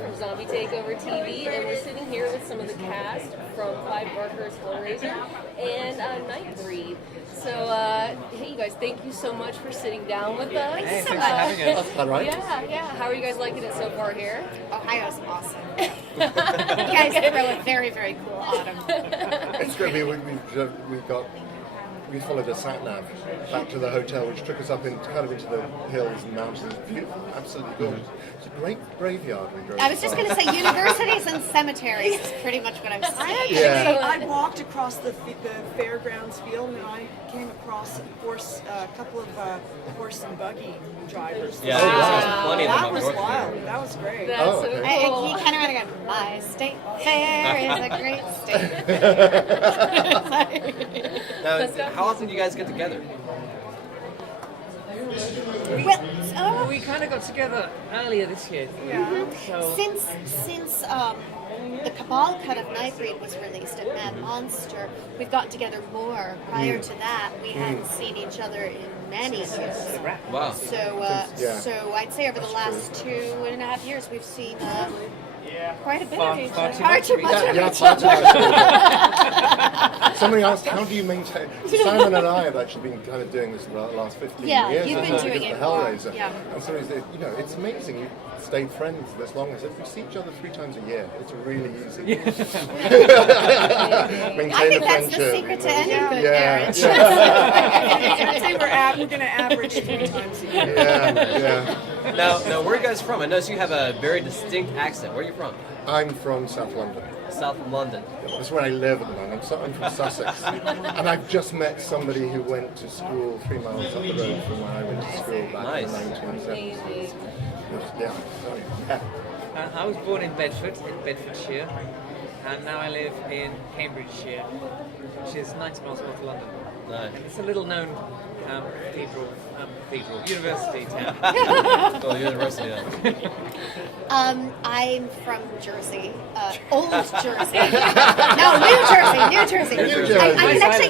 from Zombie Takeover TV, and we're sitting here with some of the cast from Clive Barker's Hellraiser and Nightbreed. So, hey, you guys, thank you so much for sitting down with us. Hey, thanks for having us. That's fun, right? Yeah. How are you guys liking it so far here? Ohio's awesome. You guys throw a very, very cool autumn. It's going to be. We followed a sat nav back to the hotel, which took us up into the hills and mountains. Beautiful, absolutely gorgeous. It's a great graveyard we drove. I was just going to say universities and cemeteries is pretty much what I'm saying. Yeah. I walked across the fairgrounds field and I came across a couple of horse and buggy drivers. Yeah, Wow. there's plenty of them That up was north. wild. That was great. That's Oh, so okay. And cool. he kind of went again, my state fair is a great state. Now, how often do you guys get together? Well, We kind of got together earlier this year. So since the Cabal cut of Nightbreed was released at Mad Monster, we've gotten together more. Prior to that, we hadn't seen each other in many years. Wow. So, so I'd say over the last 2.5 years, we've seen quite a bit of each other. far too much. Somebody asked, how do you maintain... Simon and I have actually been kind of doing this for the last 15 Yeah, years. you've been because doing of it the Hellraiser. yeah. And so, it's amazing. You've stayed friends this long. As if we see each other 3 times a year. It's really easy. Maintain I think a that's the friendship. secret to any good Yeah. marriage. I'd say we're going to average 3 times a year. Yeah. Now, where are you guys from? I notice you have a very distinct accent. Where are you from? I'm from South London. South London. That's where I live at the moment. I'm from Sussex. And I've just met somebody who went to school 3 miles up the road from where I went to school back in the 1970s. Amazing. Yeah. I was born in Bedford, in Bedfordshire, and now I live in Cambridgeshire, which is 90 miles north of London. Nice. It's a little known university town. Oh, university then. I'm from Jersey, old Jersey. No, New Jersey.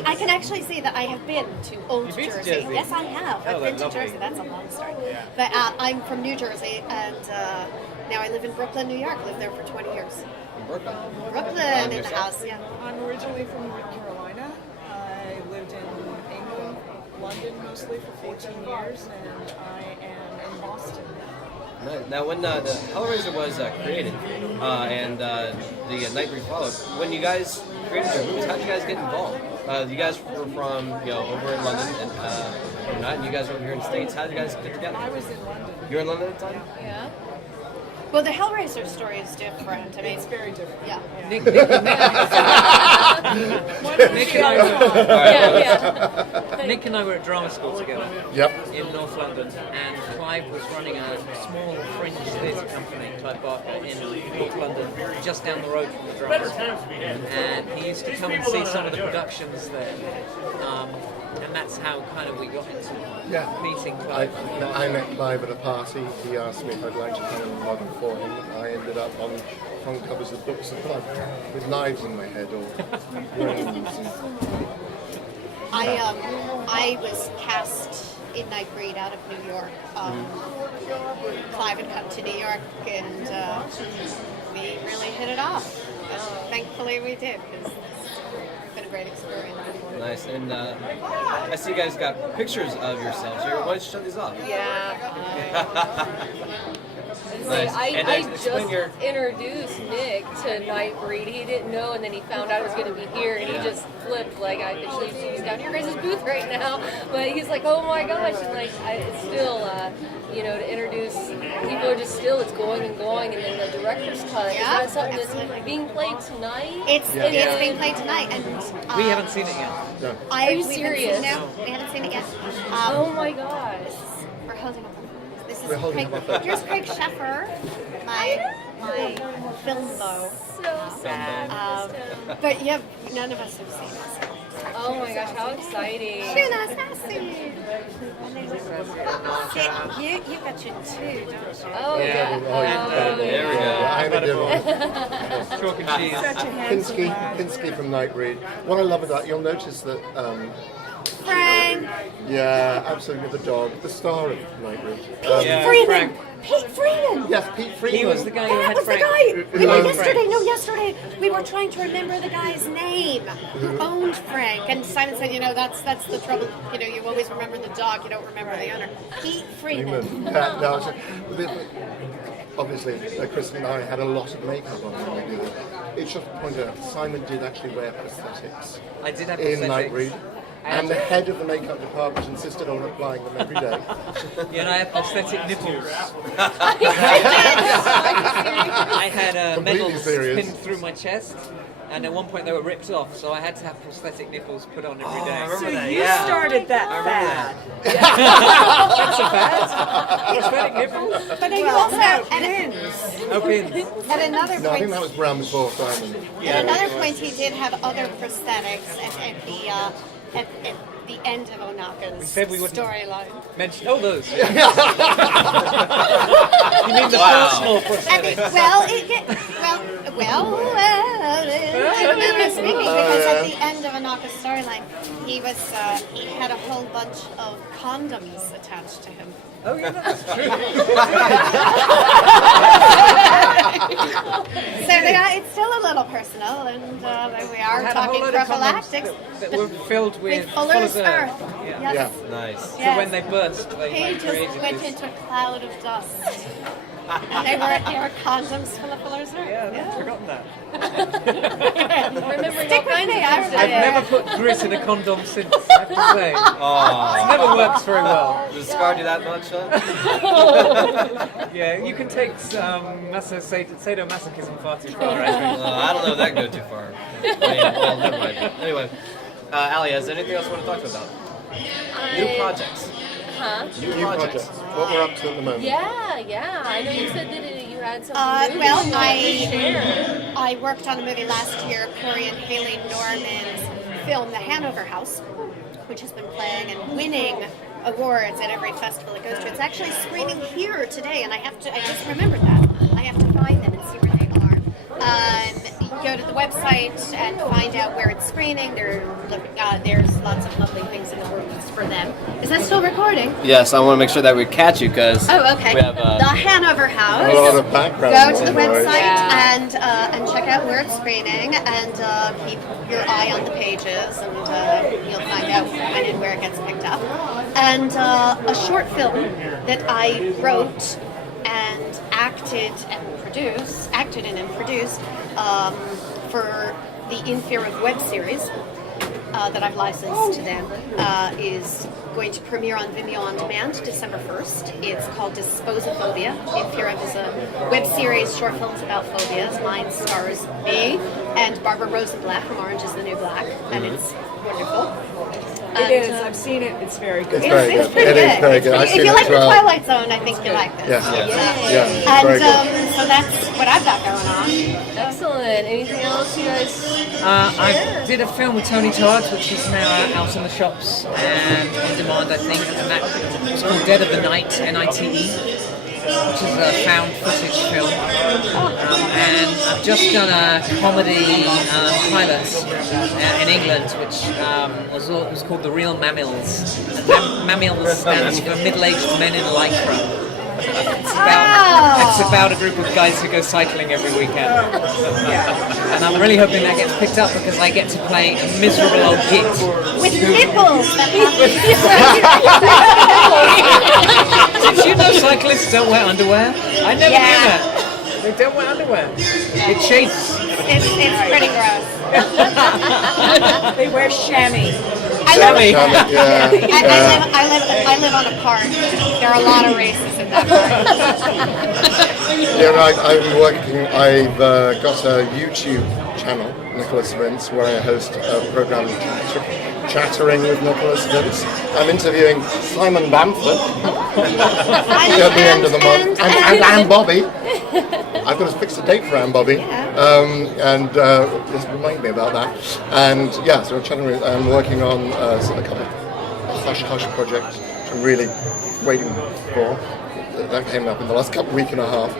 I can actually say that I have been to old You've been to Jersey. Jersey? Yes, I have. Oh, I've been to lovely. Jersey. That's a long story. But I'm from New Jersey, and now I live in Brooklyn, New York. Lived there for 20 years. In Brooklyn. Brooklyn in the house, yeah. I'm originally from North Carolina. I lived in England, London mostly for 14 years, and I am in Boston. Now, when the Hellraiser was created and the Nightbreed followed, when you guys created your movies, how did you guys get involved? You guys were from over in London, and you guys were over here in the States. How did you guys get together? I was in London. You were in London at the time? Yeah. Well, the Hellraiser story is different. I mean, It's very different. yeah. Nick and I were at drama school together Yep. in North London, and Clive was running a small fringe theatre company, Clive Barker, in North London, just down the road from the drama school. And he used to come and see some of the productions there. And that's how kind of we got into meeting Clive. I met Clive at a party. He asked me if I'd like to come and model for him. I ended up on front covers of books of blood with knives in my head or wounds. I was cast in Nightbreed out of New York. Clive had come to New York, and we really hit it off. And thankfully, we did, because it's been a great experience. Nice. And I see you guys got pictures of yourselves here. Why don't you show these off? Yeah. Nice. I And just explain your... introduced Nick to Nightbreed. He didn't know, and then he found out I was going to be here, and he just flipped. Like, I actually see he's down your guys' booth right now, but he's like, oh my gosh, and like, it's still, to introduce people are just still, it's going and going, and then the director's cut. Yeah, Is that something absolutely. that's being played tonight? It's being played tonight, and We haven't seen it yet. No. Are you we haven't serious? seen- No, we haven't seen it yet. Oh my gosh. We're holding up. This is We're holding Craig. up. Here's Craig Sheffer, my film beau. So sad. But yeah, none of us have seen it. Oh my gosh, how exciting. Shuna Sassy. You got your two, don't you? Oh yeah. There we go. I had a good one. Chalk and cheese. Such a handsome lad. Pinsky from Nightbreed. What I love about you'll notice that Frank Frank. Yeah, absolutely. The dog, the star of Nightbreed. Yeah, Freeman. Frank. Pete Freeman. Yes, Pete Freeman. He was the guy who That had was the Frank. guy. We were owned yesterday. We were trying to remember the guy's name who owned Frank. And Simon said, that's the trouble. You always remember the dog. You don't remember the owner. Pete Freeman. Yeah, no, obviously, Chris and I had a lot of makeup on when we did it. It should point out Simon did actually wear prosthetics I did have in prosthetics. Nightbreed. And the head of the makeup department insisted on applying them every day. Yeah, and I had prosthetic nipples. I had Completely medals serious. pinned through my chest, and at one point they were ripped off, so I had to have prosthetic nipples put on every day. I remember that. You Yeah. started that fad. That's a fad? Prosthetic nipples? But then you Well, also, no, at No pins. another No, I think point, that was brown before Simon. at another point, he did have other prosthetics at the end of Onaka's said we wouldn't- storyline. Mention those. You mean the personal And prosthetics? I remember speaking because at the end of Onaka's storyline, he had a whole bunch of condoms attached to him. Oh yeah, that's true. So it's still a little personal, and we are I had a whole talking load of condoms prophylactics. that were filled with Fuller's Earth. Earth. Yeah. Yes. Nice. So Yes. when they burst, they He just created went this. into a cloud of dust. And they were condoms full of Fuller's Earth. Yeah, I've forgotten that. Remembering Stick all with kinds me, of I things I've today. never put grit in a condom since, I have to say. Aw. It never works very well. Does it scar you that much, huh? Yeah, you can take sadomasochism far too far, I think. I don't know if that can go too far. Well, never mind. Anyway, Ali, is there anything else you want to talk about? New projects. Huh? New New projects. projects. What we're up to at the moment. Yeah. I know you said that you had something new Well, that you wanted to share. I worked on a movie last year, Corey and Haley Norman's film, The Hanover House, which has been playing and winning awards at every festival it goes to. It's actually screening here today, and I just remembered that. I have to find them and see where they are. Go to the website and find out where it's screening. There's lots of lovely things in the works for them. Is that still recording? Yes, I want to make sure that we catch you because Oh, okay. we have The Hanover House. A lot of background Go to the noise. website and check out where it's screening, and keep your eye on the pages, and you'll find out when and where it gets picked up. And a short film that I wrote and acted in and produced for the In Fear of web series that I've licensed to them is going to premiere on Vimeo on Demand December 1st. It's called Disposophobia. In Fear of is a web series, short films about phobias. Mine stars me and Barbara Rosenblatt from Orange is the New Black, and it's wonderful. It is. I've seen it. It's very good. It's very It's good. pretty It good. is very good. I've If seen you it like as the well. Twilight Zone, I think you like this. Yes. Yeah, it's And very good. so that's what I've got going on. Excellent. Anything else you guys? I did a film with Tony Todd, which is now out in the shops and on demand, I think, and that it's called Dead of the Night, NITE, which is a found footage film. And I've just done a comedy pilot in England, which was called The Real Mammals. And Mammals stands for Middle-Aged Men in Lycra. It's about a group of guys who go cycling every weekend. And I'm really hoping that gets picked up because I get to play a miserable old git. With nipples! Did you know cyclists don't wear underwear? I never knew that. They don't wear underwear. It chafes. It's pretty gross. They wear chamois. I live on a park. There are a lot of races in that park. I've got a YouTube channel, Nicholas Vince, where I host a program, Chattering with Nicholas Vince. I'm interviewing Simon Bamford at the end of the month, and Anne Bobby. I've got to fix a date for Anne Bobby, just remind me about that. And yeah, so I'm working on a couple of Hush Hush projects I'm really waiting for. That came up in the last week and a half.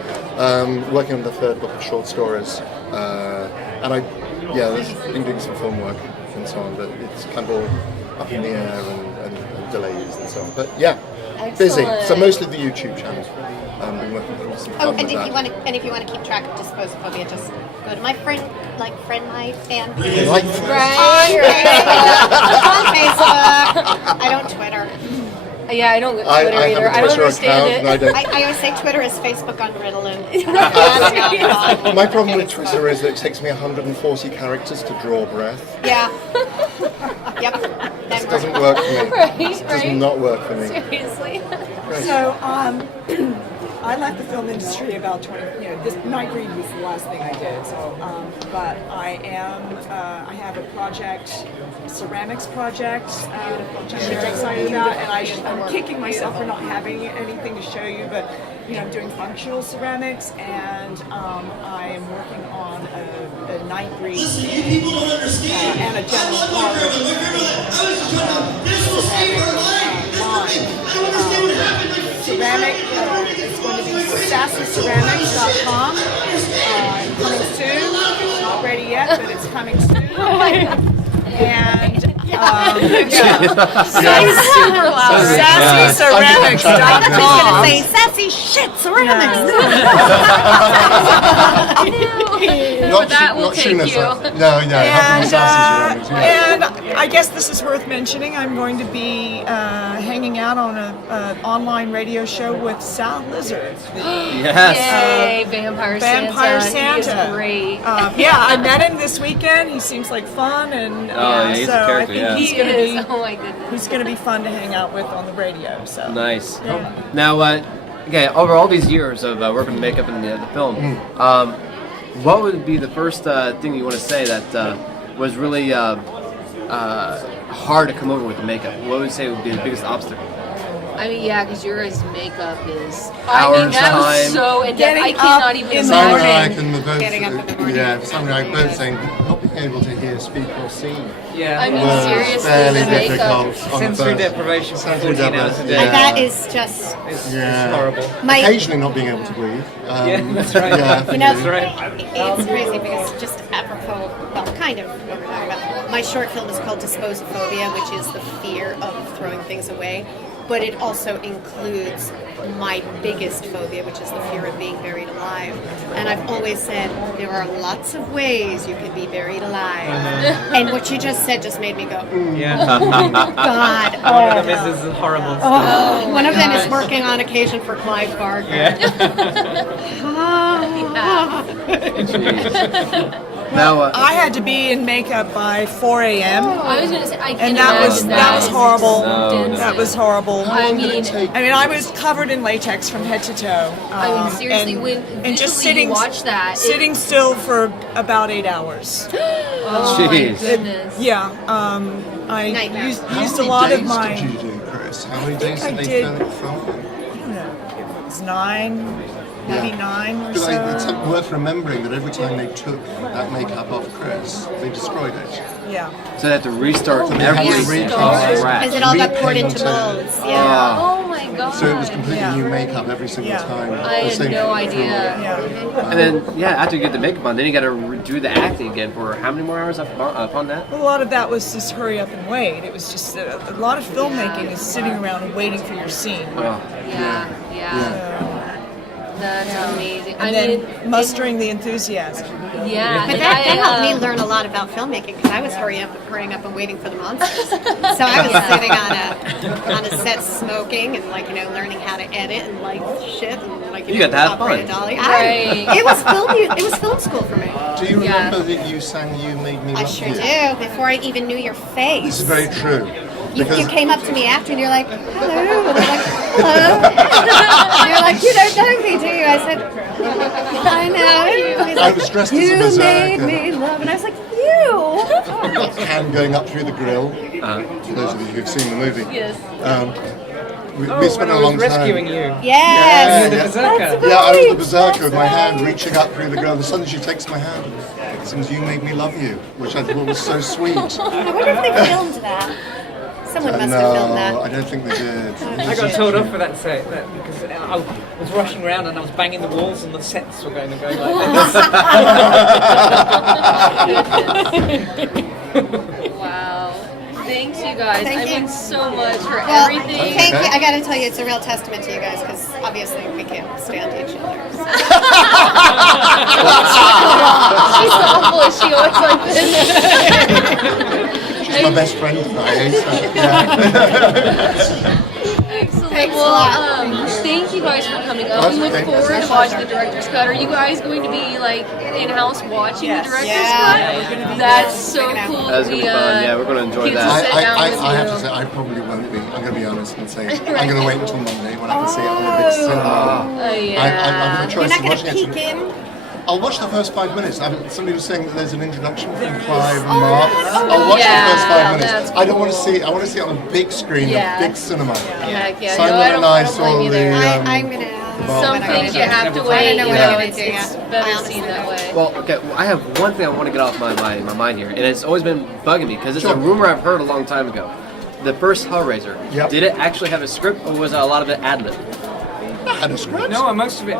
Working on the third book of short stories, and there's been doing some film work and so on, but it's kind of all up in the air and delays and so on. But yeah, busy. Excellent. So mostly the YouTube channel. Been working on some fun Oh, with and if that. you want to keep track of Disposophobia, just go to my friend my fan page. Like Right. On Facebook. I don't Twitter. Yeah, I don't get I Twitter have either. a I don't Twitter understand account, and I it. don't. I always say Twitter is Facebook on Ritalin. My problem with Twitter is that it takes me 140 characters to draw breath. Yeah. Yep. This doesn't work for me. Right, It does right. not work for me. Seriously. So, I left the film industry about 20. This Nightbreed was the last thing I did. So, but I have a project, ceramics project, which I'm very excited about, and I'm kicking myself for not having anything to show you. But I'm doing functional ceramics, and I am working on a Nightbreed and a general horror ceramic line. It's going to be sassyceramics.com. Coming soon. It's not ready yet, but it's coming soon. And sassyceramics.com. Say sassy shit ceramics. Not, that will not take Shuna you. stuff. No, it has to be sassy ceramics, yeah. And I guess this is worth mentioning. I'm going to be hanging out on an online radio show with Sal Lizard. Yes. Yay, Vampire Santa. He is great. Yeah, I met him this weekend. He seems like fun, and yeah, he's a so character, I think yeah. he's He going to is. be Oh my goodness. he's going to be fun to hang out with on the radio. So Nice. Now, okay, over all these years of working the makeup and the film, what would be the first thing you want to say that was really hard to come over with the makeup? What would you say would be the biggest obstacle? I mean, yeah, because your guys' makeup is. Hours, that was time. so in depth. Getting I cannot up even in the Simon and I imagine. can both, Getting up in the morning. yeah, Simon and I both saying not being able to hear, speak, or see. Yeah. I mean, was seriously, fairly the makeup. difficult on the Sensory first. deprivation for Sensory 14 hours a day. And that is just It's Yeah. horrible. Occasionally not being able to breathe. Yeah, that's right. Yeah, That's right. It's crazy because just apropos, well, kind of what we're talking about. My short film is called Disposophobia, which is the fear of throwing things away. But it also includes my biggest phobia, which is the fear of being buried alive. And I've always said there are lots of ways you can be buried alive. And what you just said just made me go, Yeah. God. One of them is horrible. Oh, one of them is working on occasion for Clive Barker. Now, I had to be in makeup by 4 a.m. I was gonna say, I And can't that was imagine that was horrible. No, That was horrible. I mean, I was covered in latex from head to toe. I mean, seriously, and, when and just visually sitting you watch that, sitting still for about 8 hours. oh my Jeez. goodness. Yeah, I Nightmare. used a lot of How my. many days did you do, Chris? How many days I did they did- film it from? I don't know. It was 9, maybe Yeah. 9 or Because it's so. worth remembering that every time they took that makeup off Chris, they destroyed it. Yeah. so they have to restart They had to everything from recast. scratch. Because it all got poured into Repainted. molds. Yeah. Oh my god. So it was completely Yeah. new makeup every single Yeah. time. I The had same no through idea. it. Yeah. And then, yeah, after you get the makeup on, then you got to do the acting again for how many more hours upon that? Well, a lot of that was just hurry up and wait. It was just a lot of filmmaking is sitting around and waiting for your scene. Oh. Yeah. That's amazing. And then mustering the enthusiasm. Yeah. But that helped me learn a lot about filmmaking because I was hurrying up and waiting for the monsters. So I was sitting on a set smoking and learning how to edit and shit and You got to have operate fun. a dolly. Right. It was film school for me. Do you Yeah. remember that you sang "You Made Me I Love sure You"? do. Before I even knew your face. This is very true. You came up to me after and you're like, hello. And I'm like, hello. And you're like, you don't know me, do you? I said, I know. He's I like, was dressed as a you berserker. made me love. And I was like, you. Can going up through the grill. For those of you who've seen the movie. Yes. We Oh, spent when I a was long rescuing time. you. Yes. The Yeah. berserker. Yeah, I was the berserker with my hand reaching up through the grill. And suddenly she takes my hand and sings "You Made Me Love You," which I thought was so sweet. I wonder if they filmed that. Someone must have filmed No, that. I don't think they did. I got told off for that set because I was rushing around and I was banging the walls and the sets were going like this. Wow. Thanks, you guys. Thank I you. mean so much for Well, everything. thank you. I got to tell you, it's a real testament to you guys because obviously we can't stand each other. So. She's awful. Is she always like this? She's my best friend tonight. So, yeah. Excellent. Thanks a Well, lot. thank you guys for coming up. That's We look okay. forward That's to watching the director's cut. Are you guys going to be like in-house watching Yes. the director's Yeah. cut? That's so We're gonna cool. That's gonna be fun. Yeah, we're gonna enjoy get to that. sit down with I have you. to say, I probably won't be. I'm going to be honest and say I'm going to wait until Monday when I can see it on the big cinema. Oh, I'm yeah. going to try You're not to going watch to it. peek in? I'll watch the first 5 minutes. Somebody was saying that there's an introduction from Clive and Mark. I'll watch Yeah, the first 5 minutes. that's I don't want to see. I want to see it on a big screen, Yeah. a big cinema. Heck yeah. Simon No, I and don't I blame saw you there. I'm going to. Some things you have to I wait. don't know You what know, I'm gonna it's do yet. better I seen that honestly way. Well, okay, I have one thing I want to get off my mind here, and it's always been bugging me because it's a rumor I've heard a long time ago. The first Hellraiser, did it actually have a script, or was a lot of it ad-lib? And a script. No, most of it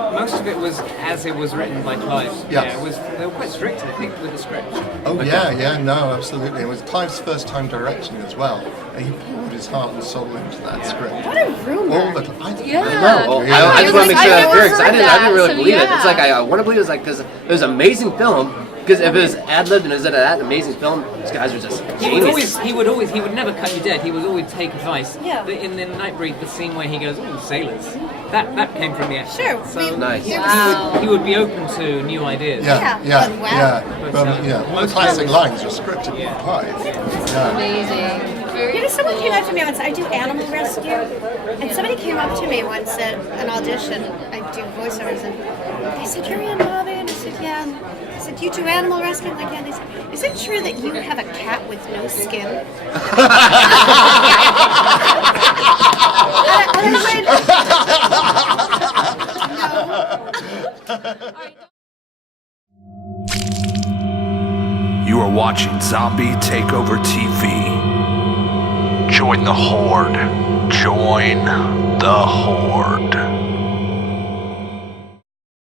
was as it was written by Clive. Yeah. It was. They were quite strict, I think, with the script. Oh yeah, no, absolutely. It was Clive's first time directing as well, and he poured his heart and soul into that script. What a rumor. All the time. Yeah. Well, Yeah. I just want to make I've sure that's never clear because heard I didn't that, really so believe it. yeah. It's like I want to believe it's like because it was an amazing film. Because if it was ad-libbed and it was an amazing film, these guys are just genius. He would never cut you dead. He would always take advice. Yeah. In the Nightbreed, the scene where he goes, "Oh, sailors," that came from the actor. Sure. So Nice. he would be open to new ideas. Yeah. But, All the classic lines are scripted by Clive. Yeah. Amazing. Very You know, someone cool. came up to me once. I do animal rescue, and somebody came up to me once at an audition. I do voiceovers, and they said, "You're Ann Bobby," and I said, "Yeah." I said, "Do you do animal rescue?" I'm like, "Yeah." And they said, "Is it true that you have a cat with no skin?" And I said, You are watching Zombie Takeover TV. Join the Horde. Join the Horde.